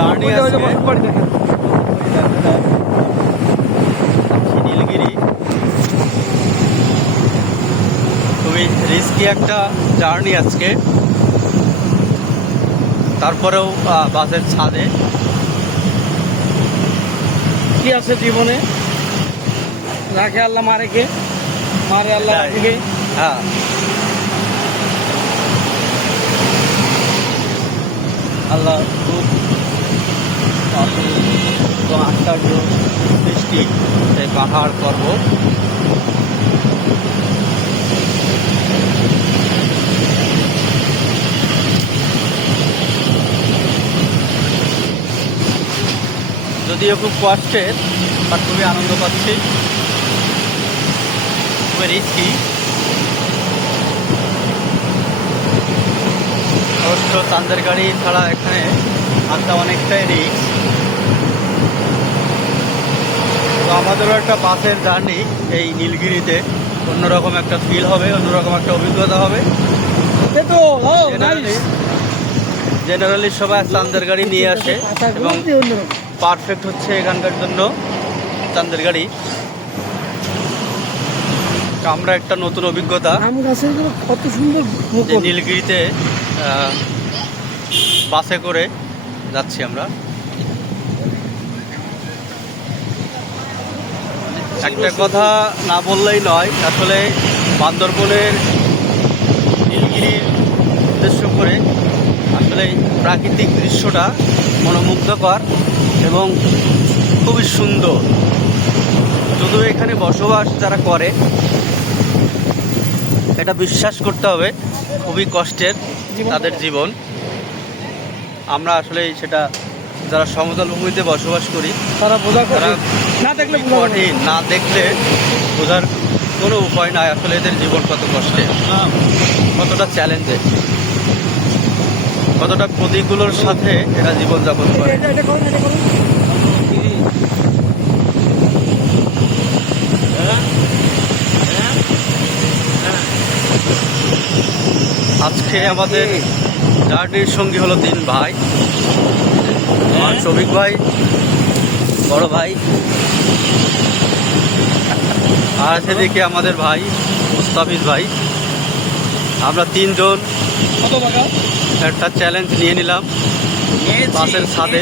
Journey Nilgiri খুবই risky একটা journey আজকে, তারপরেও বাসের ছাদে। কি আছে জীবনে, রাখে আল্লাহ, মারে কে, মারে আল্লাহ রাখে। হ্যাঁ, আল্লাহ খুব আশ্চর্য সৃষ্টি সেই পাহাড় পর্বত। যদিও খুব কষ্টের, আর খুবই আনন্দ পাচ্ছি। খুবই রিস্কি, অবশ্য চাঁদের গাড়ি ছাড়া এখানে আসা অনেকটাই রিস্ক। তো আমাদেরও একটা বাসের জার্নি এই নীলগিরিতে অন্যরকম একটা ফিল হবে, অন্যরকম একটা অভিজ্ঞতা হবে। জেনারেলি সবাই চাঁদের গাড়ি নিয়ে আসে এবং পারফেক্ট হচ্ছে এখানকার জন্য চাঁদের গাড়ি। আমরা একটা নতুন অভিজ্ঞতা, কত সুন্দর যে নীলগিরিতে বাসে করে যাচ্ছি আমরা। একটা কথা না বললেই নয়, আসলে বান্দরবনের নীলগিরির উদ্দেশ্য করে আসলে প্রাকৃতিক দৃশ্যটা মনোমুগ্ধকর এবং খুবই সুন্দর। যদিও এখানে বসবাস যারা করে এটা বিশ্বাস করতে হবে খুবই কষ্টের তাদের জীবন। আমরা আসলে সেটা যারা সমতল ভূমিতে বসবাস করি তারা বোঝা তারা না দেখলে কঠিন, না দেখলে বোঝার কোনো উপায় নাই আসলে এদের জীবন কত কষ্টে, কতটা চ্যালেঞ্জে, কতটা প্রতিকূলর সাথে এরা জীবনযাপন করে। আজকে আমাদের জার্নির সঙ্গী হলো 3 ভাই, আমার শফিক ভাই, বড় ভাই, আর সেদিকে আমাদের ভাই মুস্তাফিজ ভাই। আমরা 3 জন একটা চ্যালেঞ্জ নিয়ে নিলাম বাসের ছাদে।